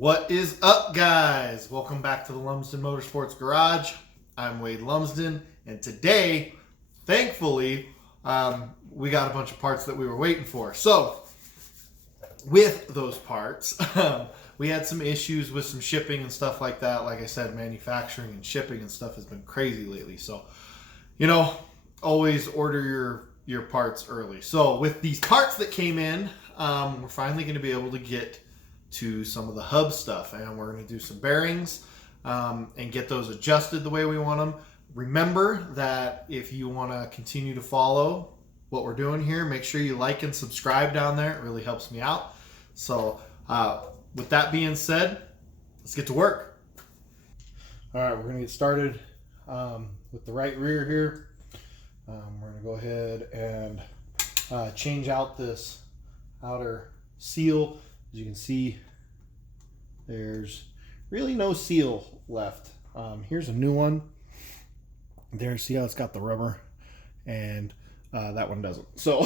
What is up, guys? Welcome back to the Lumsden Motorsports Garage. I'm Wade Lumsden, and today, thankfully, we got a bunch of parts that we were waiting for. So, with those parts, we had some issues with some shipping and stuff like that. Like I said, manufacturing and shipping and stuff has been crazy lately. So, always order your parts early. So, with these parts that came in, we're finally going to be able to get to some of the hub stuff, and we're going to do some bearings and get those adjusted the way we want them. Remember that if you want to continue to follow what we're doing here, make sure you like and subscribe down there. It really helps me out. So with that being said, let's get to work. All right, we're going to get started with the right rear here. We're going to go ahead and change out this outer seal. As you can see, there's really no seal left. Here's a new one. There, see how it's got the rubber, and that one doesn't. So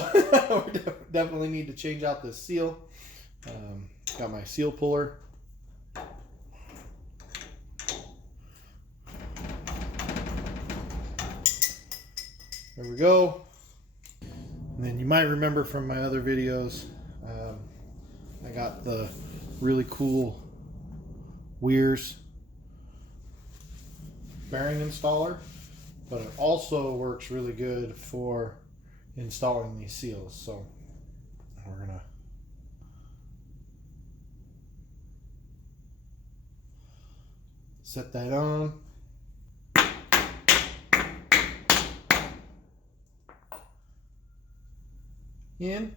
we definitely need to change out this seal. Got my seal puller. There we go. And then you might remember from my other videos, I got the really cool Weir's bearing installer, but it also works really good for installing these seals. So we're gonna set that on. In,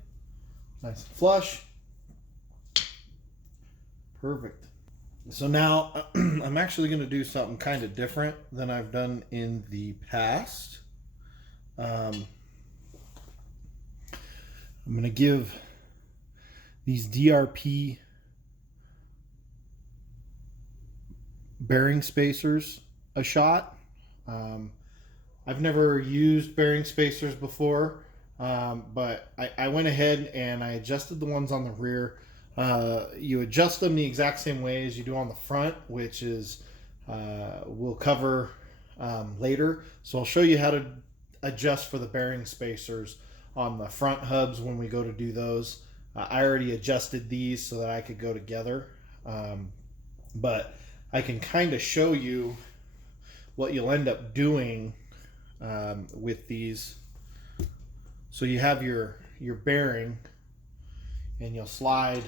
nice and flush. Perfect. So now I'm actually going to do something kind of different than I've done in the past. I'm going to give these DRP bearing spacers a shot. I've never used bearing spacers before, but I went ahead and I adjusted the ones on the rear. You adjust them the exact same way as you do on the front, which is we'll cover later. So I'll show you how to adjust for the bearing spacers on the front hubs when we go to do those. I already adjusted these so that I could go together, but I can kind of show you what you'll end up doing with these. So you have your bearing, and you'll slide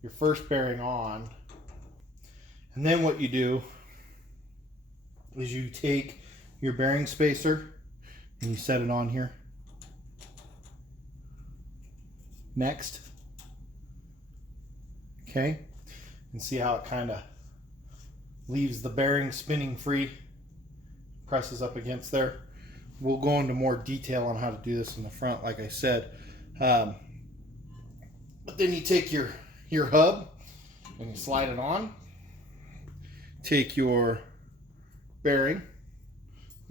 your first bearing on, and then what you do is you take your bearing spacer and you set it on here. Next, okay, and see how it kind of leaves the bearing spinning free, presses up against there. We'll go into more detail on how to do this in the front, like I said. But then you take your hub and you slide it on. Take your bearing,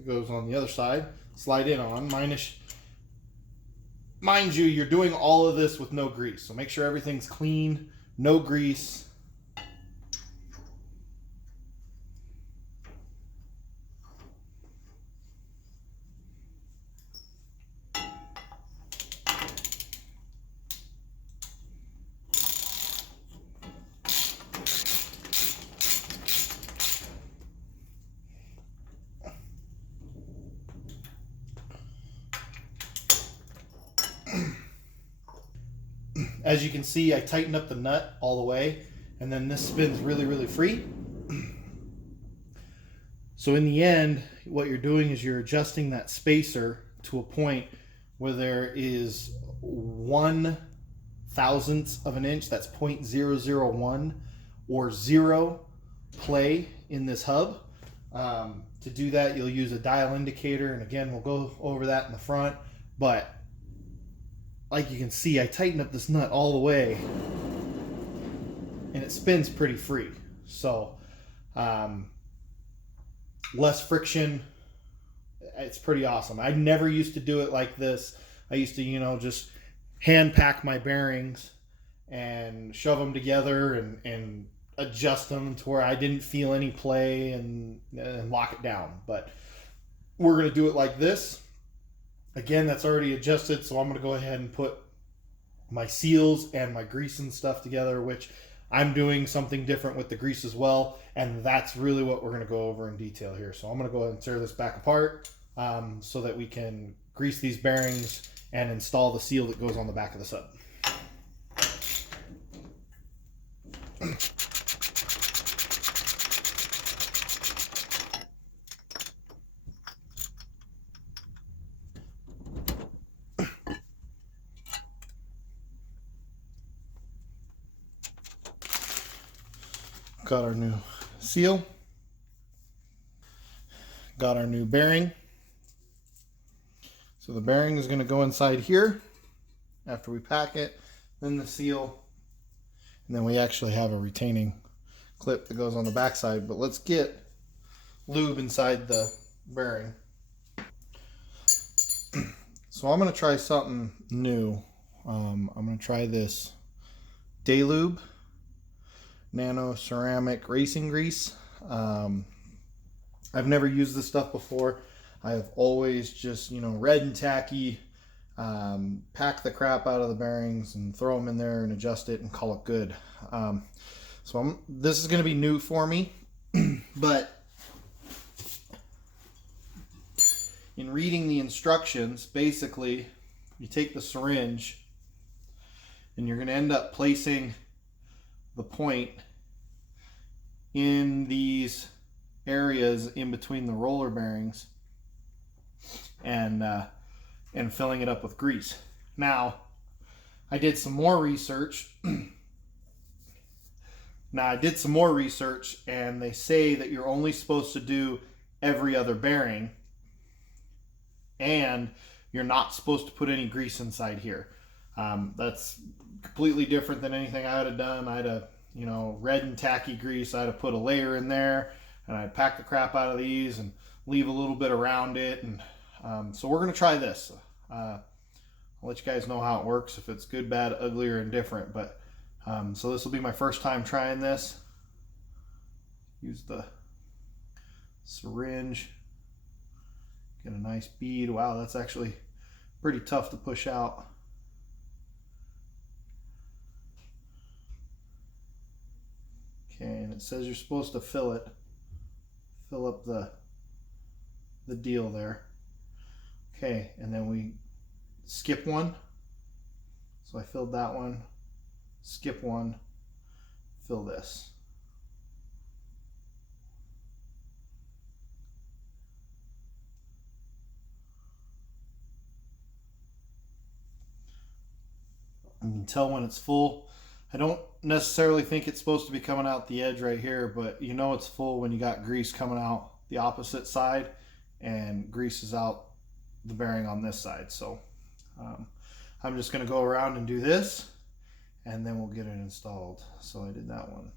it goes on the other side, slide it on. Mind you, you're doing all of this with no grease, so make sure everything's clean, no grease. As you can see, I tightened up the nut all the way, and then this spins really, really free. So in the end, what you're doing is you're adjusting that spacer to a point where there is 1/1000th of an inch, that's 0.001, or 0 play in this hub. To do that, you'll use a dial indicator, and again, we'll go over that in the front, but like you can see, I tightened up this nut all the way, and it spins pretty free. So less friction. It's pretty awesome. I never used to do it like this. I used to, just hand pack my bearings and shove them together and adjust them to where I didn't feel any play and lock it down. But we're going to do it like this. Again, that's already adjusted, so I'm going to go ahead and put my seals and my grease and stuff together, which I'm doing something different with the grease as well, and that's really what we're going to go over in detail here. So I'm going to go ahead and tear this back apart so that we can grease these bearings and install the seal that goes on the back of the sub. Got our new seal, got our new bearing. So the bearing is going to go inside here after we pack it, then the seal, and then we actually have a retaining clip that goes on the back side. But let's get lube inside the bearing. So I'm going to try something new. I'm going to try this Day Lube nano ceramic racing grease. I've never used this stuff before. I have always just, red and tacky, pack the crap out of the bearings and throw them in there and adjust it and call it good. This is going to be new for me, but in reading the instructions, basically you take the syringe and you're going to end up placing the point in these areas in between the roller bearings and filling it up with grease. Now, I did some more research. And they say that you're only supposed to do every other bearing, and you're not supposed to put any grease inside here. That's completely different than anything I would have done. I'd have, red and tacky grease. I'd have put a layer in there, and I'd pack the crap out of these and leave a little bit around it. And so we're going to try this. I'll let you guys know how it works, if it's good, bad, ugly, or indifferent. But so this will be my first time trying this. Use the syringe. Get a nice bead. Wow, that's actually pretty tough to push out. Okay, and it says you're supposed to fill up the deal there. Okay, and then we skip one. So I filled that one, skip one, fill this. You can tell when it's full. I don't necessarily think it's supposed to be coming out the edge right here, but it's full when you got grease coming out the opposite side and grease is out the bearing on this side. So I'm just going to go around and do this, and then we'll get it installed. So I did that one.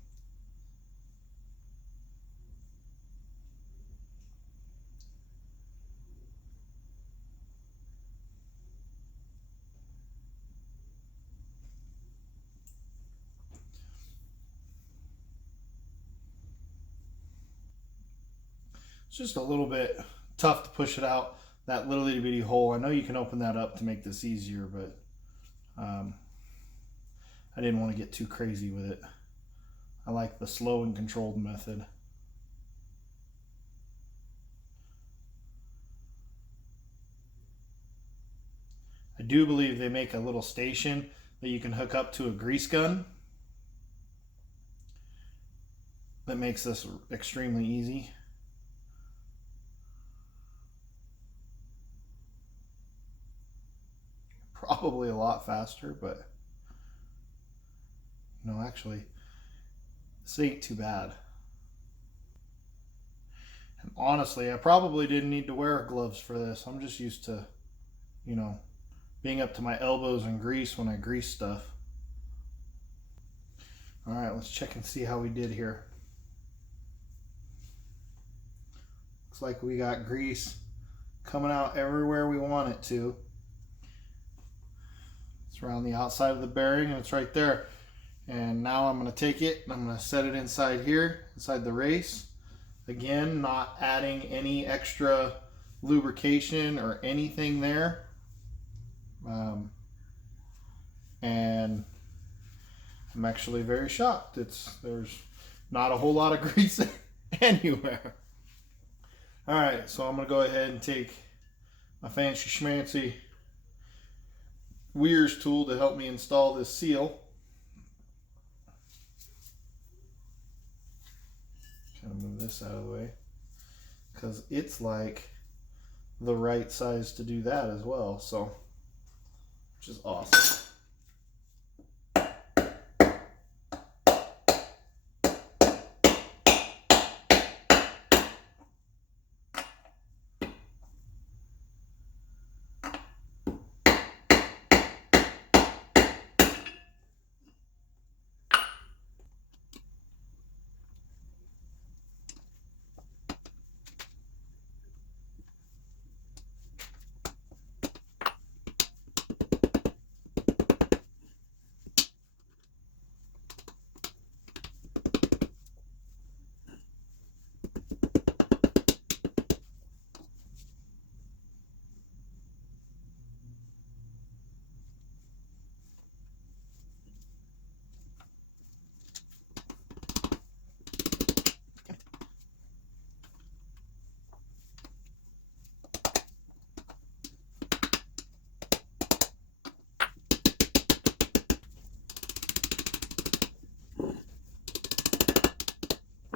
It's just a little bit tough to push it out, that little itty bitty hole. I know you can open that up to make this easier, but I didn't want to get too crazy with it. I like the slow and controlled method. I do believe they make a little station that you can hook up to a grease gun. That makes this extremely easy. Probably a lot faster, but actually this ain't too bad. And honestly, I probably didn't need to wear gloves for this. I'm just used to being up to my elbows in grease when I grease stuff. All right, let's check and see how we did here. Looks like we got grease coming out everywhere we want it to. It's around the outside of the bearing, and it's right there. And now I'm going to take it and I'm going to set it inside here, inside the race. Again, not adding any extra lubrication or anything there. And I'm actually very shocked. There's not a whole lot of grease anywhere. All right, so I'm going to go ahead and take my fancy schmancy Weir's tool to help me install this seal. Kind of move this out of the way because it's like the right size to do that as well, so which is awesome.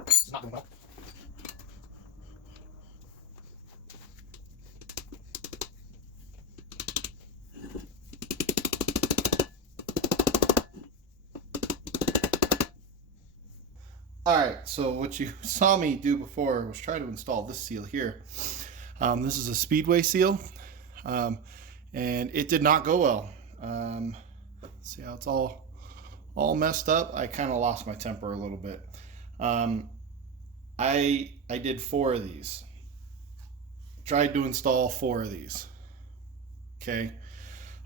It's not doing well. All right, so what you saw me do before was try to install this seal here. This is a Speedway seal, and it did not go well. See how it's all messed up? I kind of lost my temper a little bit. I did 4 of these. Tried to install 4 of these. Okay,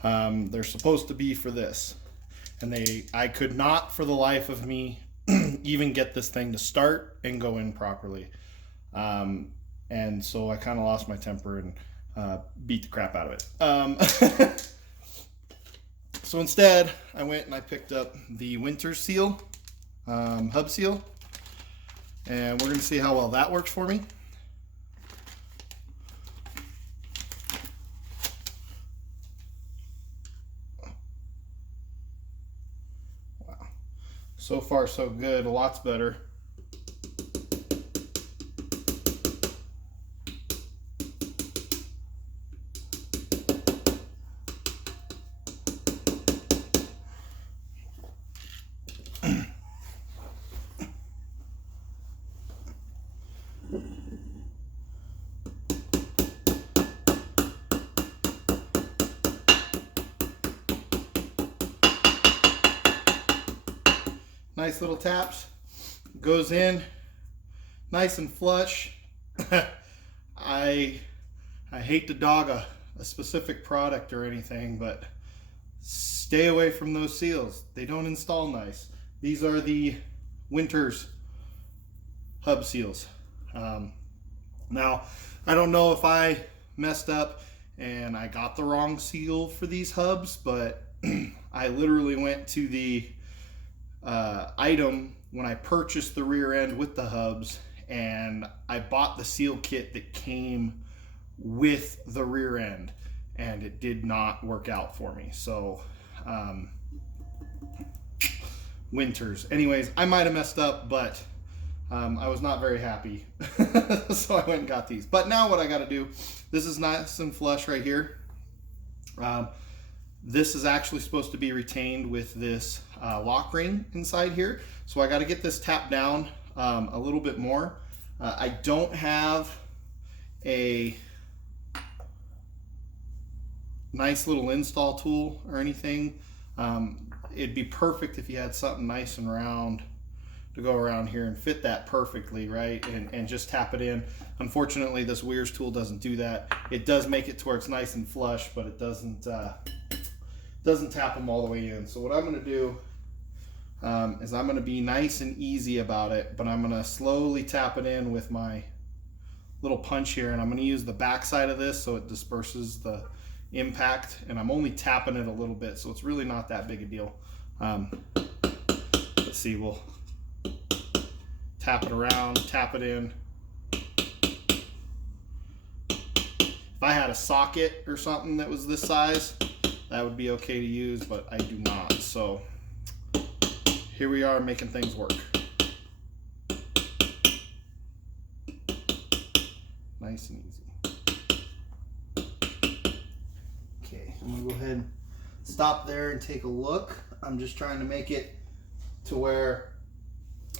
they're supposed to be for this, and I could not for the life of me even get this thing to start and go in properly. And so I kind of lost my temper and beat the crap out of it. So instead, I went and I picked up the winter seal, hub seal, and we're going to see how well that works for me. So far, so good. A lot's better. Nice little taps, goes in nice and flush. I hate to dog a specific product or anything, but stay away from those seals. They don't install nice. These are the Winters hub seals. Now, I don't know if I messed up and I got the wrong seal for these hubs, but I literally went to the item when I purchased the rear end with the hubs, and I bought the seal kit that came with the rear end, and it did not work out for me. So Winters. Anyways, I might have messed up, but I was not very happy. So I went and got these. But now what I got to do, this is nice and flush right here. This is actually supposed to be retained with this lock ring inside here. So I got to get this tapped down a little bit more. I don't have a nice little install tool or anything. It'd be perfect if you had something nice and round to go around here and fit that perfectly, right? And just tap it in. Unfortunately, this Weir's tool doesn't do that. It does make it to where it's nice and flush, but it doesn't tap them all the way in. So what I'm going to do, is I'm going to be nice and easy about it, but I'm going to slowly tap it in with my little punch here, and I'm going to use the back side of this so it disperses the impact, and I'm only tapping it a little bit, so it's really not that big a deal. Let's see, we'll tap it around, tap it in. If I had a socket or something that was this size, that would be okay to use, but I do not. So here we are making things work. Nice and easy. Okay, I'm gonna go ahead and stop there and take a look. I'm just trying to make it to where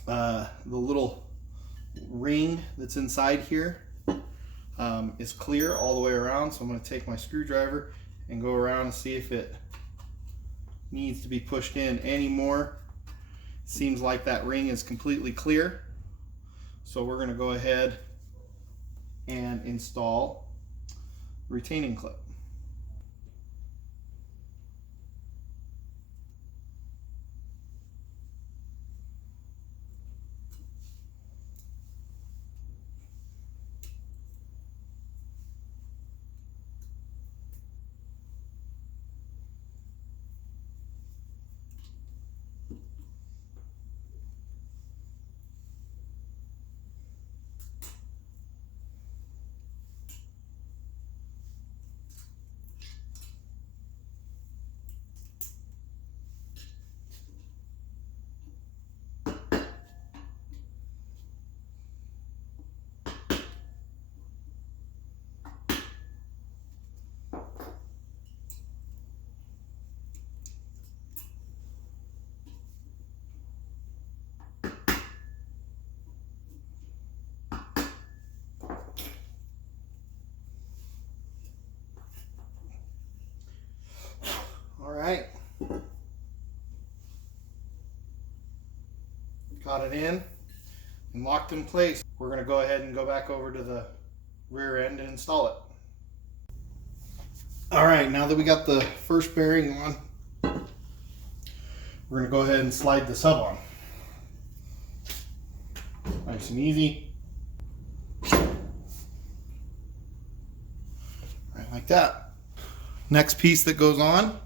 the little ring that's inside here is clear all the way around. So I'm going to take my screwdriver and go around and see if it needs to be pushed in anymore. Seems like that ring is completely clear. So we're going to go ahead and install retaining clip. All right, got it in and locked in place. We're going to go ahead and go back over to the rear end and install it. All right, now that we got the first bearing on, we're going to go ahead and slide the sub on. Nice and easy. Right, like that. Next piece that goes on,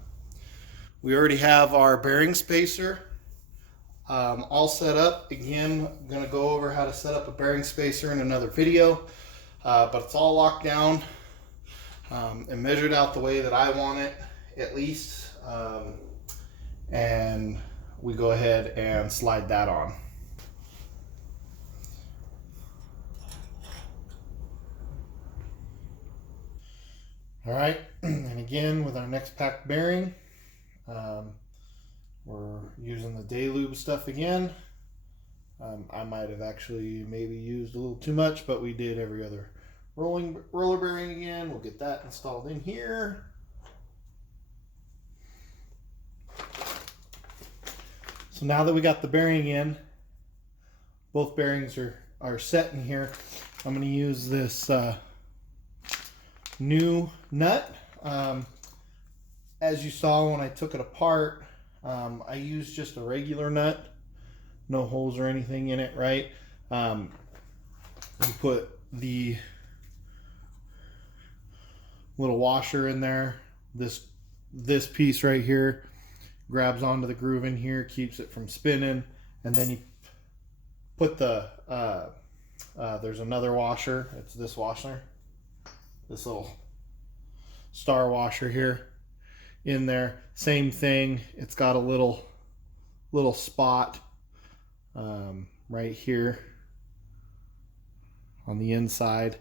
we already have our bearing spacer all set up. Again, I'm going to go over how to set up a bearing spacer in another video, but it's all locked down and measured out the way that I want it, at least. And we go ahead and slide that on. All right, and again with our next pack bearing, we're using the Day-Lube stuff again. I might have actually maybe used a little too much, but we did every other roller bearing again. We'll get that installed in here. So now that we got the bearing in, both bearings are set in here. I'm going to use this new nut. As you saw when I took it apart, I used just a regular nut, no holes or anything in it, right? You put the little washer in there. This piece right here grabs onto the groove in here, keeps it from spinning, and then you put the there's another washer. It's this washer, this little star washer here in there. Same thing. It's got a little spot right here on the inside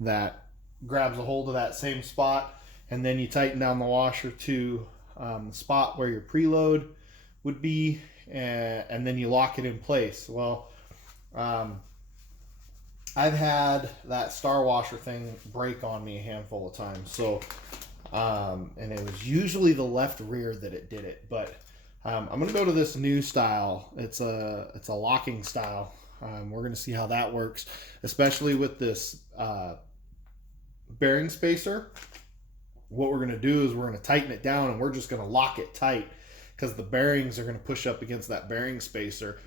that grabs a hold of that same spot, and then you tighten down the washer to the spot where your preload would be, and then you lock it in place. Well, I've had that star washer thing break on me a handful of times. So, and it was usually the left rear that it did it. But I'm going to go to this new style. It's a locking style. We're going to see how that works, especially with this bearing spacer. What we're going to do is we're going to tighten it down, and we're just going to lock it tight. because the bearings are going to push up against that bearing spacer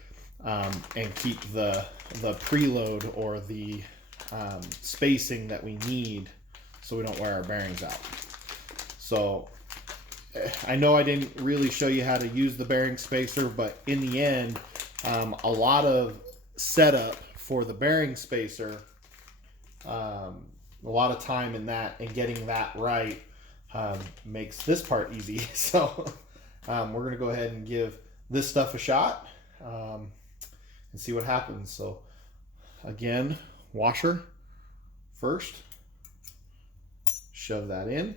and keep the preload or the spacing that we need so we don't wear our bearings out. So I know I didn't really show you how to use the bearing spacer, but in the end, a lot of setup for the bearing spacer, a lot of time in that and getting that right makes this part easy. So we're going to go ahead and give this stuff a shot and see what happens. So again, washer first, shove that in.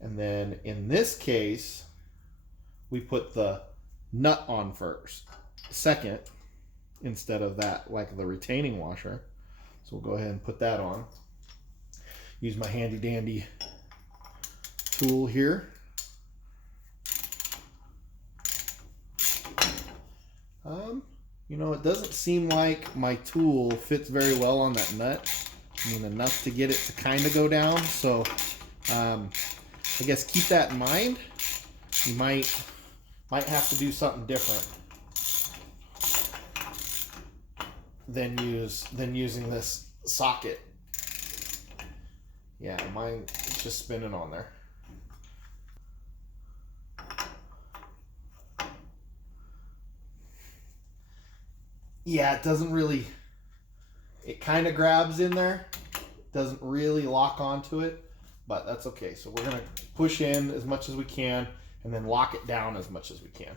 And then in this case, we put the nut on second, instead of that, like the retaining washer. So we'll go ahead and put that on. Use my handy dandy tool here. You know, it doesn't seem like my tool fits very well on that nut. I mean, enough to get it to kind of go down. So I guess keep that in mind. You might have to do something different than using this socket. Yeah, mine is just spinning on there. Yeah, it doesn't really, it kind of grabs in there, doesn't really lock onto it, but that's okay. So we're gonna push in as much as we can and then lock it down as much as we can.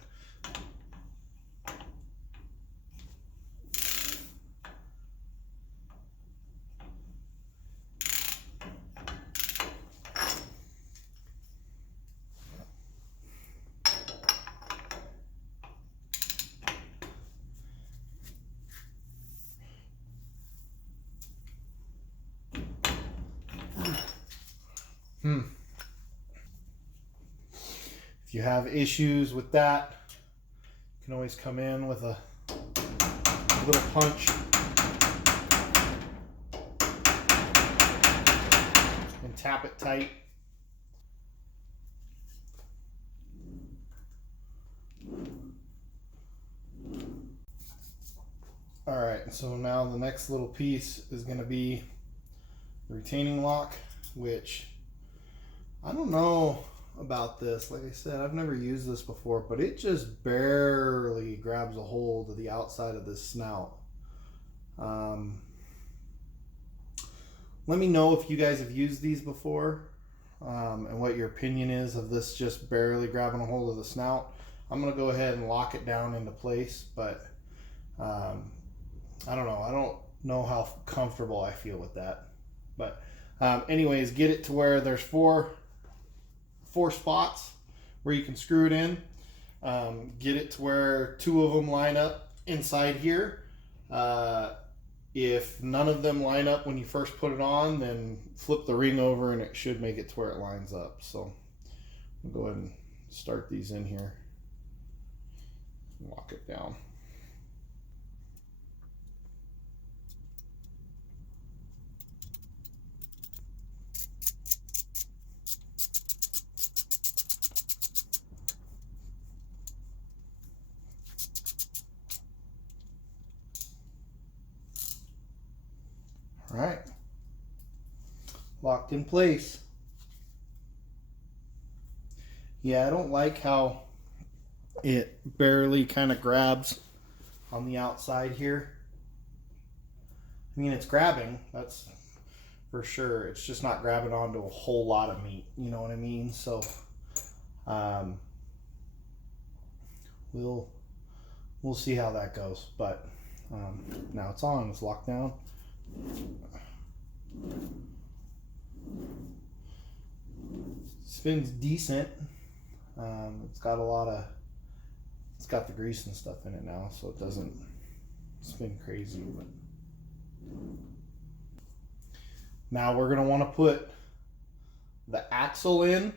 If you have issues with that, you can always come in with a little punch and tap it tight. All right, so now the next little piece is going to be the retaining lock, which I don't know about this. Like I said, I've never used this before, but it just barely grabs a hold of the outside of this snout. Let me know if you guys have used these before and what your opinion is of this just barely grabbing a hold of the snout. I'm going to go ahead and lock it down into place, but I don't know. I don't know how comfortable I feel with that. But anyways, get it to where there's four spots where you can screw it in. Get it to where two of them line up inside here. If none of them line up when you first put it on, then flip the ring over and it should make it to where it lines up. So I'll go ahead and start these in here. Lock it down. All right, locked in place. Yeah, I don't like how it barely kind of grabs on the outside here. I mean, it's grabbing, that's for sure. It's just not grabbing onto a whole lot of meat, you know what I mean? So we'll see how that goes. But now it's on, it's locked down. Spins decent. It's got the grease and stuff in it now, so it doesn't spin crazy. But now we're gonna want to put the axle in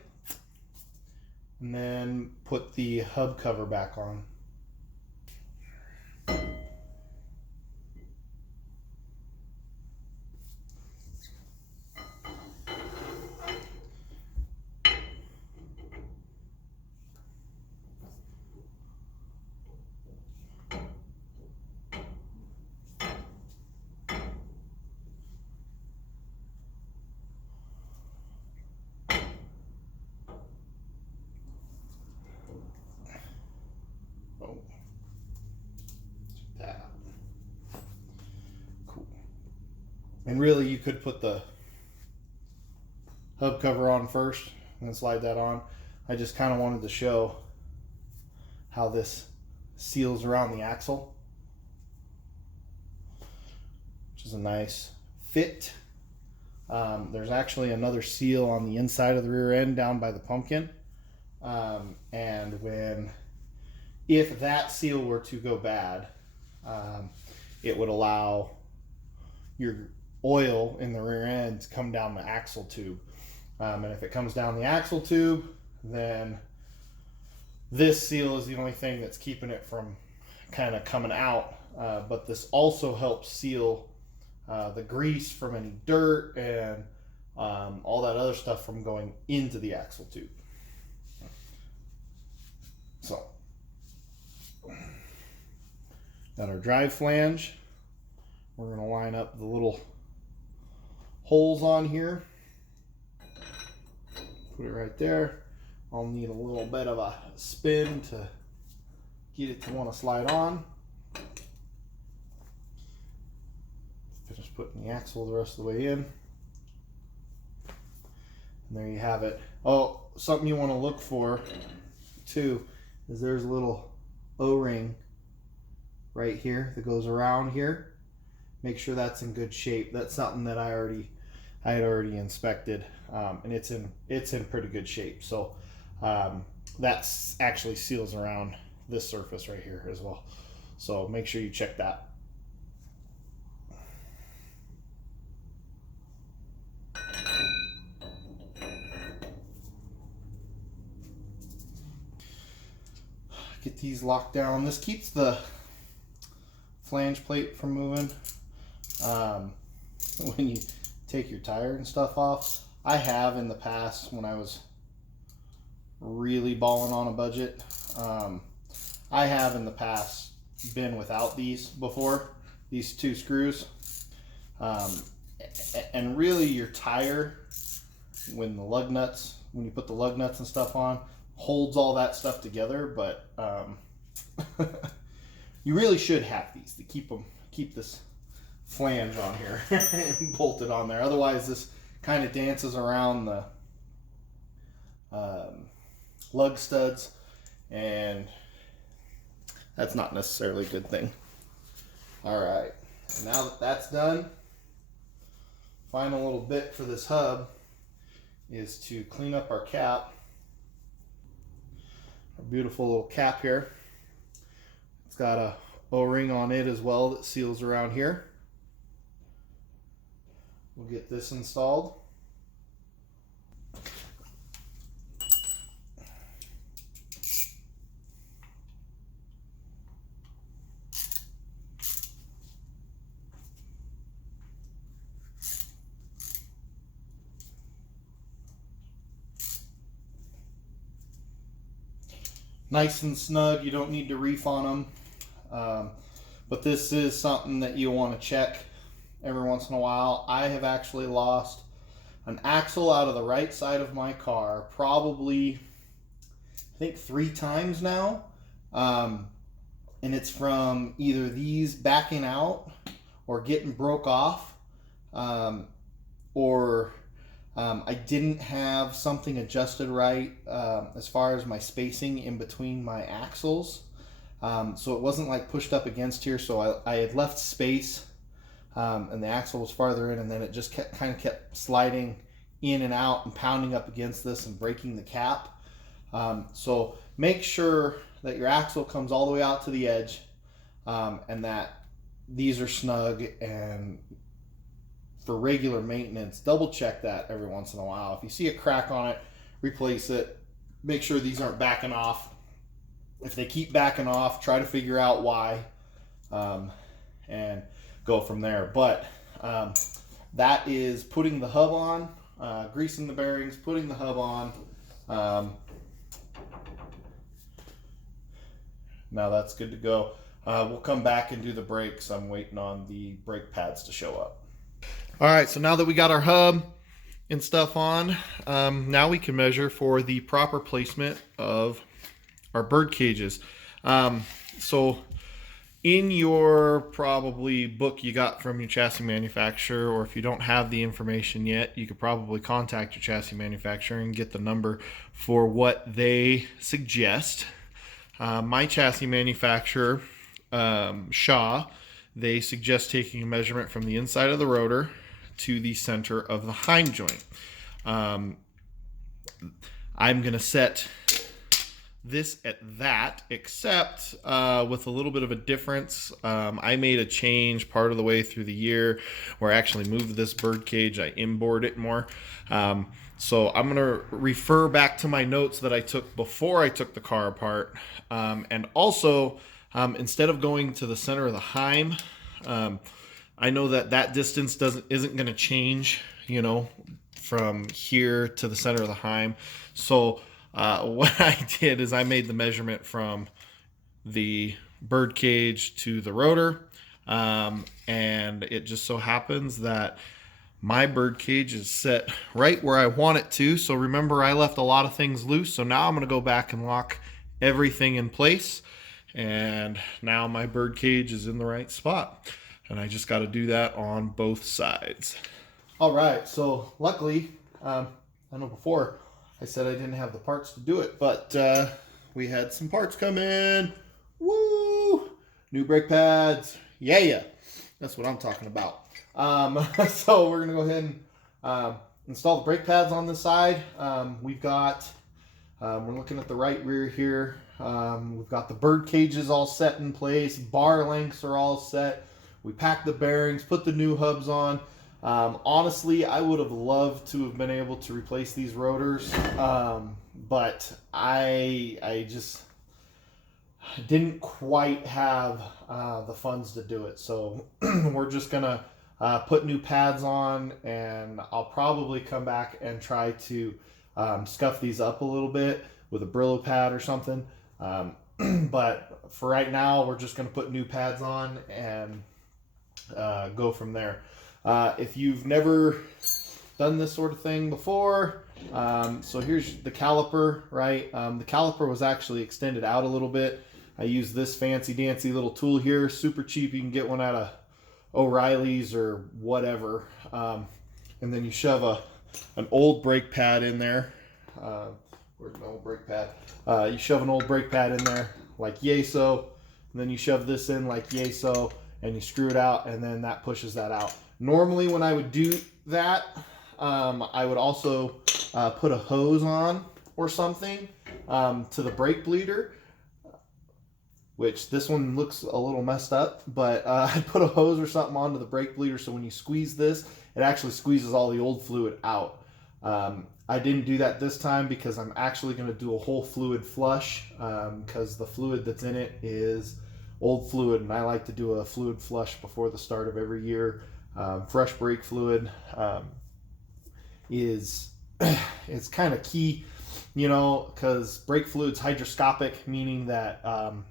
and then put the hub cover back on. And really, you could put the hub cover on first and then slide that on. I just kind of wanted to show how this seals around the axle, which is a nice fit. There's actually another seal on the inside of the rear end down by the pumpkin. And if that seal were to go bad, it would allow your oil in the rear end to come down the axle tube. And if it comes down the axle tube, then this seal is the only thing that's keeping it from kind of coming out. But this also helps seal the grease from any dirt and all that other stuff from going into the axle tube. So, got our drive flange. We're going to line up the little holes on here. Put it right there. I'll need a little bit of a spin to get it to want to slide on. Finish putting the axle the rest of the way in. And there you have it. Oh, something you want to look for too is there's a little O-ring right here that goes around here. Make sure that's in good shape. That's something that I had already inspected, and it's in pretty good shape. So that's actually seals around this surface right here as well. So make sure you check that. Get these locked down. This keeps the flange plate from moving. When you take your tire and stuff off, I have in the past when I was really balling on a budget. I have in the past been without these before, these two screws. And really your tire, when you put the lug nuts and stuff on, holds all that stuff together, but you really should have these to keep this flange on here and bolted on there. Otherwise, this kind of dances around the lug studs, and that's not necessarily a good thing. All right, now that that's done, final little bit for this hub is to clean up our cap. Our beautiful little cap here. It's got a O-ring on it as well that seals around here. We'll get this installed. Nice and snug, you don't need to reef on them. But this is something that you want to check every once in a while. I have actually lost an axle out of the right side of my car probably, I think 3 times now. And it's from either these backing out or getting broke off, or I didn't have something adjusted right as far as my spacing in between my axles. So it wasn't like pushed up against here, so I had left space, and the axle was farther in, and then it just kept sliding in and out and pounding up against this and breaking the cap. So make sure that your axle comes all the way out to the edge, and that these are snug. And for regular maintenance, double check that every once in a while. If you see a crack on it, replace it. Make sure these aren't backing off. If they keep backing off, try to figure out why, and go from there. But that is putting the hub on, greasing the bearings, putting the hub on. Now that's good to go. We'll come back and do the brakes. I'm waiting on the brake pads to show up. All right, so now that we got our hub and stuff on, now we can measure for the proper placement of our bird cages. So in your probably book you got from your chassis manufacturer, or if you don't have the information yet, you could probably contact your chassis manufacturer and get the number for what they suggest. My chassis manufacturer, Shaw, they suggest taking a measurement from the inside of the rotor to the center of the Heim joint. I'm going to set this at that, except with a little bit of a difference. I made a change part of the way through the year where I actually moved this bird cage. I inboard it more. So I'm going to refer back to my notes that I took before I took the car apart. And also, instead of going to the center of the Heim, I know that distance isn't going to change, from here to the center of the Heim. So what I did is I made the measurement from the bird cage to the rotor, and it just so happens that my bird cage is set right where I want it to. So remember, I left a lot of things loose, so now I'm going to go back and lock everything in place, and now my bird cage is in the right spot, and I just got to do that on both sides. All right, so luckily, I know before I said I didn't have the parts to do it, but we had some parts come in. Woo! New brake pads. Yeah. That's what I'm talking about. So we're going to go ahead and install the brake pads on this side. We've got, we're looking at the right rear here. We've got the bird cages all set in place. Bar lengths are all set. We packed the bearings, put the new hubs on. Honestly, I would have loved to have been able to replace these rotors, but I just didn't quite have the funds to do it. So we're just gonna put new pads on, and I'll probably come back and try to scuff these up a little bit with a Brillo pad or something. But for right now, we're just gonna put new pads on and go from there. If you've never done this sort of thing before, so here's the caliper, right? The caliper was actually extended out a little bit. I use this fancy dancy little tool here, super cheap. You can get one out of O'Reilly's or whatever. And then you shove an old brake pad in there. Where's my old brake pad? You shove an old brake pad in there like yay so, and then you shove this in like yay so, and you screw it out, and then that pushes that out. Normally when I would do that, I would also put a hose on or something to the brake bleeder, which this one looks a little messed up, but I put a hose or something onto the brake bleeder so when you squeeze this, it actually squeezes all the old fluid out. I didn't do that this time because I'm actually going to do a whole fluid flush because the fluid that's in it is old fluid, and I like to do a fluid flush before the start of every year. Fresh brake fluid is kind of key, because brake fluid's hydroscopic, meaning that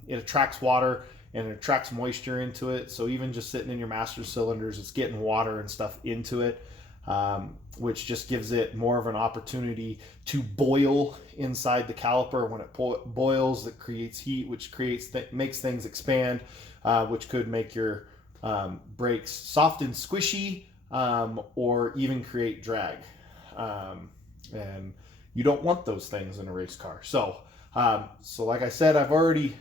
it attracts water and it attracts moisture into it. So even just sitting in your master cylinders, it's getting water and stuff into it, which just gives it more of an opportunity to boil inside the caliper. When it boils, it creates heat, which makes things expand, which could make your brakes soft and squishy, or even create drag. And you don't want those things in a race car. So like I said, I've already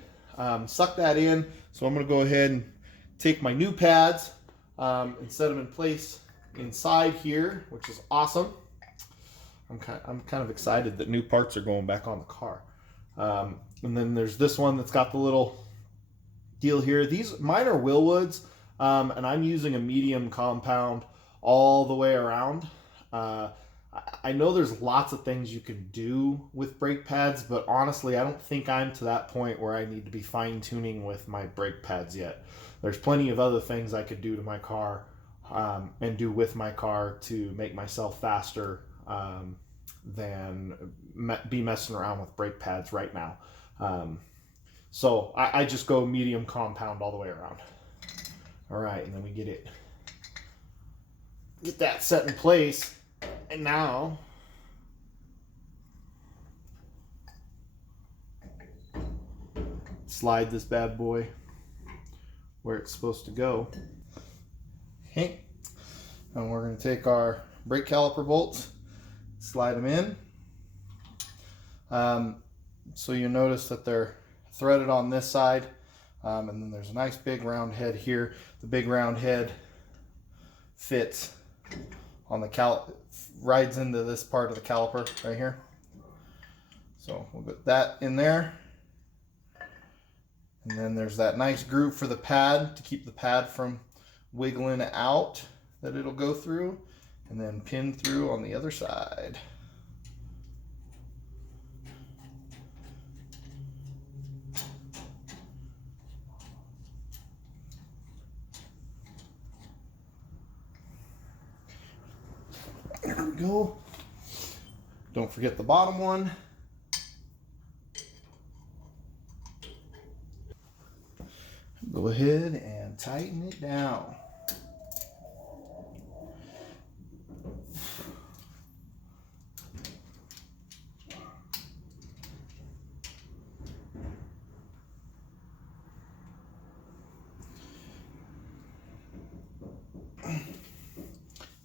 sucked that in. So I'm going to go ahead and take my new pads and set them in place inside here, which is awesome. I'm kind of excited that new parts are going back on the car. And then there's this one that's got the little deal here. Mine are Willwoods, and I'm using a medium compound all the way around. I know there's lots of things you can do with brake pads, but honestly, I don't think I'm to that point where I need to be fine-tuning with my brake pads yet. There's plenty of other things I could do to my car and do with my car to make myself faster than be messing around with brake pads right now. So I just go medium compound all the way around. All right, and then we get that set in place. And now slide this bad boy where it's supposed to go. Okay, and we're going to take our brake caliper bolts, slide them in. So you notice that they're threaded on this side, and then there's a nice big round head here. The big round head fits on the rides into this part of the caliper right here. So we'll put that in there. And then there's that nice groove for the pad to keep the pad from wiggling out that it'll go through, and then pin through on the other side. There we go. Don't forget the bottom one. Go ahead and tighten it down.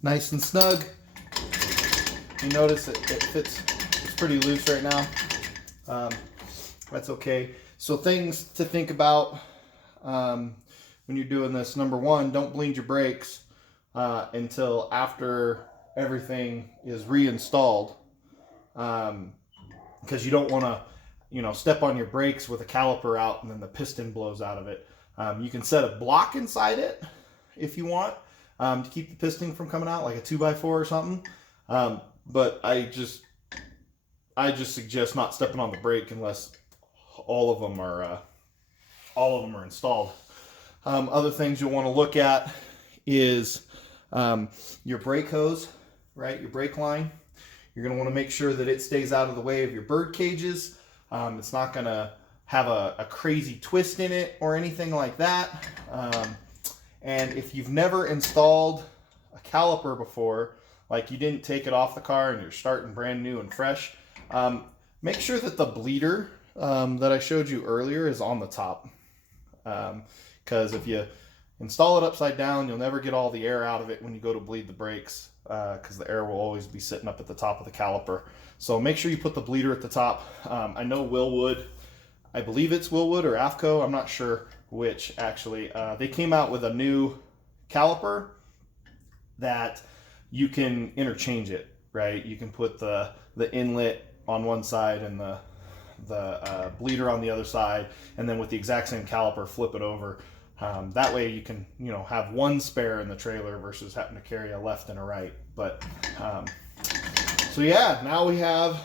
Nice and snug. You notice it fits, it's pretty loose right now. That's okay. So things to think about when you're doing this: number one, don't bleed your brakes until after everything is reinstalled, because you don't want to, step on your brakes with a caliper out and then the piston blows out of it. You can set a block inside it if you want, to keep the piston from coming out, like a 2x4 or something. But I just suggest not stepping on the brake unless all of them are installed. Other things you'll want to look at is your brake hose, right? Your brake line. You're going to want to make sure that it stays out of the way of your bird cages. It's not going to have a crazy twist in it or anything like that. And if you've never installed a caliper before, like you didn't take it off the car and you're starting brand new and fresh, make sure that the bleeder that I showed you earlier is on the top. Because if you install it upside down, you'll never get all the air out of it when you go to bleed the brakes, because the air will always be sitting up at the top of the caliper. So make sure you put the bleeder at the top. I know Willwood, I believe it's Willwood or AFCO, I'm not sure which actually. They came out with a new caliper that you can interchange it, right? You can put the inlet on one side and the bleeder on the other side, and then with the exact same caliper flip it over. That way you can have one spare in the trailer versus having to carry a left and a right. But so yeah, now we have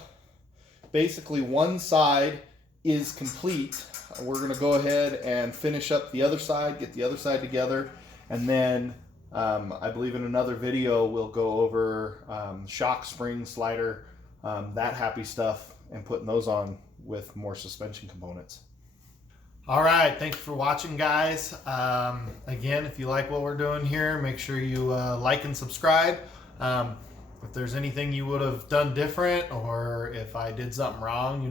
basically one side is complete. We're going to go ahead and finish up the other side, get the other side together, and then I believe in another video we'll go over shock, spring, slider, that happy stuff, and putting those on with more suspension components. All right, thank you for watching, guys. Again, if you like what we're doing here, make sure you like and subscribe. If there's anything you would have done different, or if I did something wrong,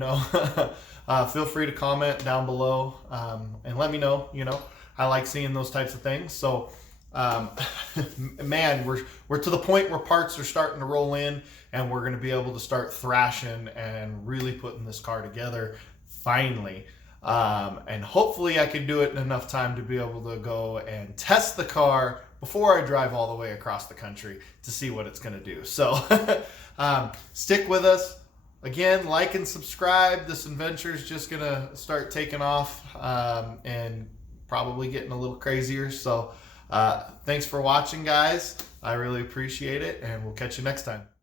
feel free to comment down below and let me know. I like seeing those types of things. So man, we're to the point where parts are starting to roll in, and we're going to be able to start thrashing and really putting this car together finally. And hopefully I can do it in enough time to be able to go and test the car before I drive all the way across the country to see what it's going to do. So stick with us. Again, like and subscribe. This adventure is just going to start taking off and probably getting a little crazier. So thanks for watching, guys. I really appreciate it, and we'll catch you next time.